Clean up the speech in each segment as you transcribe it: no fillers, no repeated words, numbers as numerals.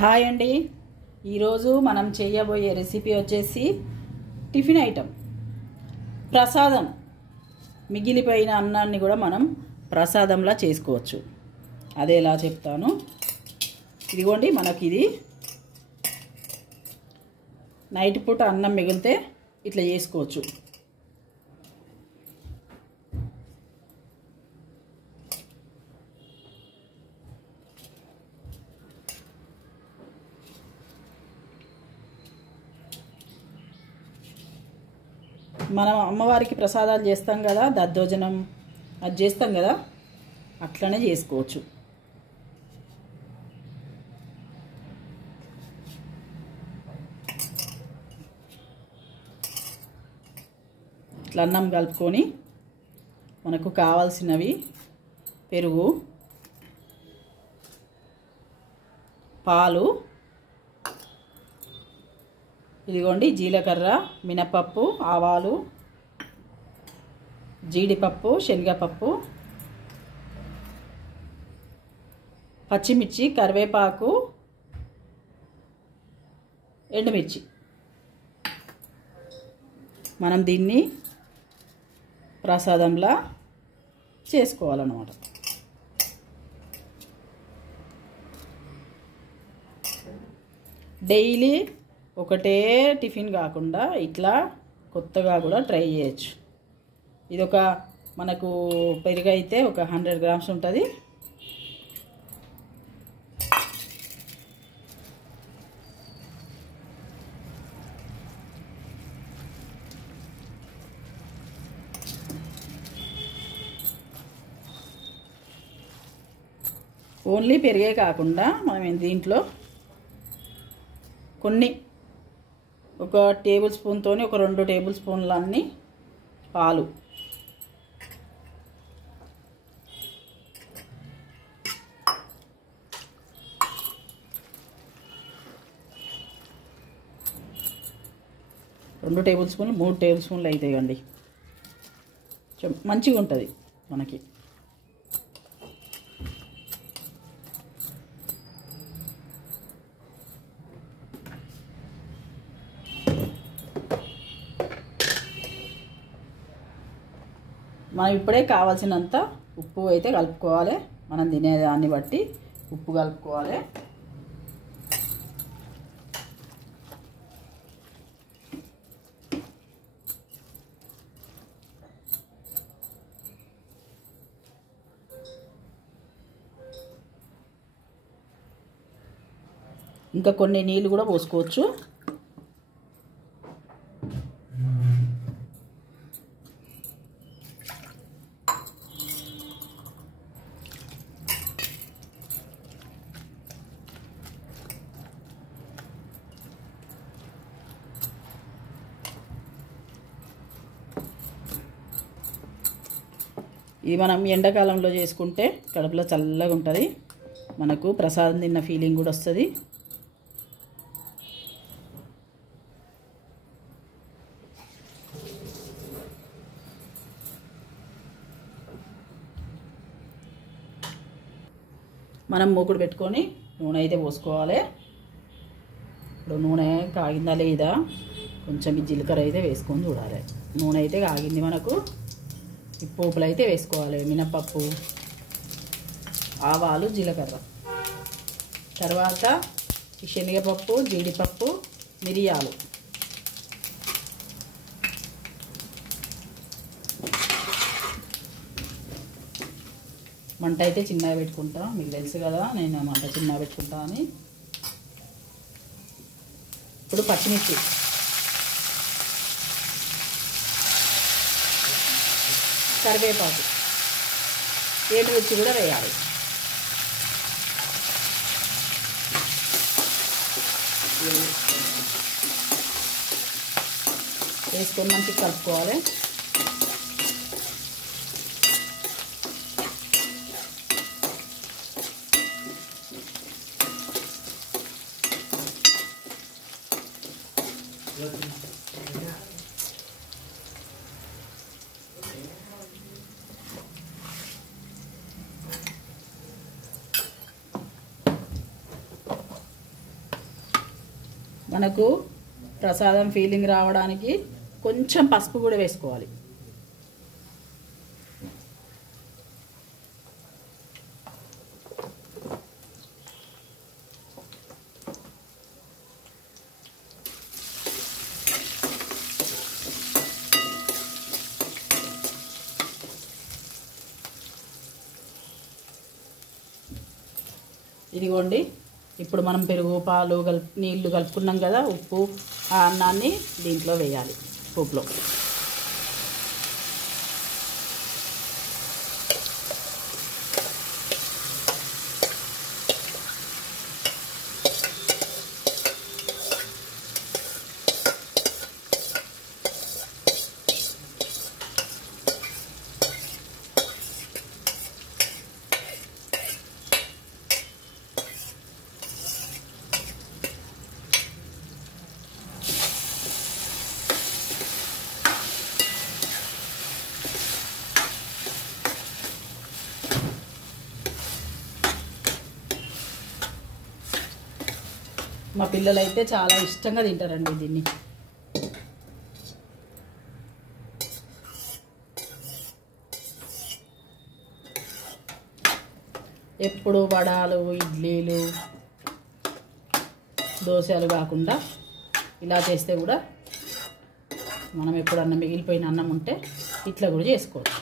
Hi అండి, ఈరోజు మనం చేయబోయే రెసిపీ వచ్చేసి టిఫిన్ ఐటమ్ ప్రసాదం. మిగిలిపోయిన అన్నాన్ని కూడా మనం ప్రసాదంలా చేసుకోవచ్చు. అదే ఎలా చెప్తాను. ఇదిగోండి, మనకి ఇది నైట్ పూట అన్నం మిగిలితే ఇట్లా చేసుకోవచ్చు. మనం అమ్మవారికి ప్రసాదాలు చేస్తాం కదా, దద్దోజనం అది చేస్తాం కదా, అట్లనే చేసుకోవచ్చు. ఇట్లా అన్నం కలుపుకొని మనకు కావాల్సినవి పెరుగు, పాలు, ఇదిగోండి జీలకర్ర, మినపప్పు, ఆవాలు, జీడిపప్పు, శనగపప్పు, పచ్చిమిర్చి, కరివేపాకు, ఎండుమిర్చి. మనం దీన్ని ప్రసాదంలా చేసుకోవాలన్నమాట. డైలీ ఒకటే టిఫిన్ కాకుండా ఇట్లా కొత్తగా కూడా ట్రై చేయొచ్చు. ఇదొక మనకు పెరుగు అయితే ఒక 100 గ్రామ్స్ ఉంటుంది. ఓన్లీ పెరిగే కాకుండా మనం దీంట్లో కొన్ని ఒక టేబుల్ స్పూన్తో ఒక 2 టేబుల్ స్పూన్లు అన్ని పాలు, రెండు టేబుల్ స్పూన్లు 3 టేబుల్ స్పూన్లు అవుతాయండి. మంచిగా ఉంటుంది మనకి. మనం ఇప్పుడే కావాల్సినంత ఉప్పు అయితే కలుపుకోవాలి. మనం తినేదాన్ని బట్టి ఉప్పు కలుపుకోవాలి. ఇంకా కొన్ని నీళ్ళు కూడా పోసుకోవచ్చు. ఇది మనం ఎండాకాలంలో చేసుకుంటే కడుపులో చల్లగా ఉంటుంది. మనకు ప్రసాదం తిన్న ఫీలింగ్ కూడా వస్తుంది. మనం మూకుడు పెట్టుకొని నూనె అయితే పోసుకోవాలి. ఇప్పుడు నూనె కాగిందా లేదా కొంచెం జీలకర్ర అయితే వేసుకొని చూడాలి. నూనె అయితే కాగింది. మనకు ఈ పోపులు అయితే వేసుకోవాలి. మినపప్పు, ఆవాలు, జీలకర్ర, తర్వాత ఈ శనగపప్పు, జీడిపప్పు, మిరియాలు, మంట అయితే చిన్నగా పెట్టుకుంటా. మీకు తెలుసు కదా నేను మంట చిన్నగా పెట్టుకుంటా అని. ఇప్పుడు పచ్చిమిర్చి, కరివేపాకు, ఎండుమిర్చి కూడా వేయాలి. వేసుకొని మంచిగా కలుపుకోవాలి. మనకు ప్రసాదం ఫీలింగ్ రావడానికి కొంచెం పసుపు కూడా వేసుకోవాలి. ఇదిగోండి, ఇప్పుడు మనం పెరుగు పాలు నీళ్లు కలుపుకున్నాం కదా, ఉప్పు, ఆ అన్నాన్ని దీంట్లో వేయాలి పోపులో. మా పిల్లలు అయితే చాలా ఇష్టంగా తింటారండి దీన్ని. ఎప్పుడు వడాలు, ఇడ్లీలు, దోశలు కాకుండా ఇలా చేస్తే కూడా మనం ఎప్పుడన్నా మిగిలిపోయిన అన్నం ఉంటే ఇట్లా కూడా చేసుకోవచ్చు.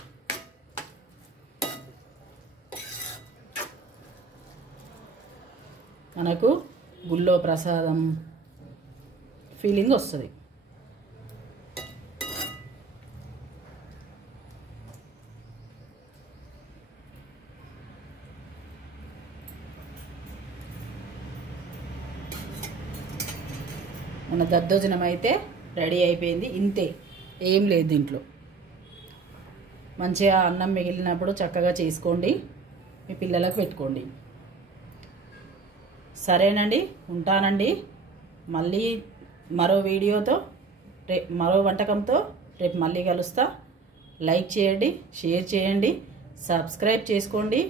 మనకు గుళ్ళో ప్రసాదం ఫీలింగ్ వస్తుంది. మన దద్దోజనం అయితే రెడీ అయిపోయింది. ఇంతే, ఏం లేదు దీంట్లో. మంచిగా అన్నం మిగిలినప్పుడు చక్కగా చేసుకోండి, మీ పిల్లలకు పెట్టుకోండి. సరేనండి, ఉంటానండి. మళ్ళీ మరో వీడియోతో మరో వంటకంతో రేపు మళ్ళీ కలుస్తా. లైక్ చేయండి, షేర్ చేయండి, సబ్స్క్రైబ్ చేసుకోండి.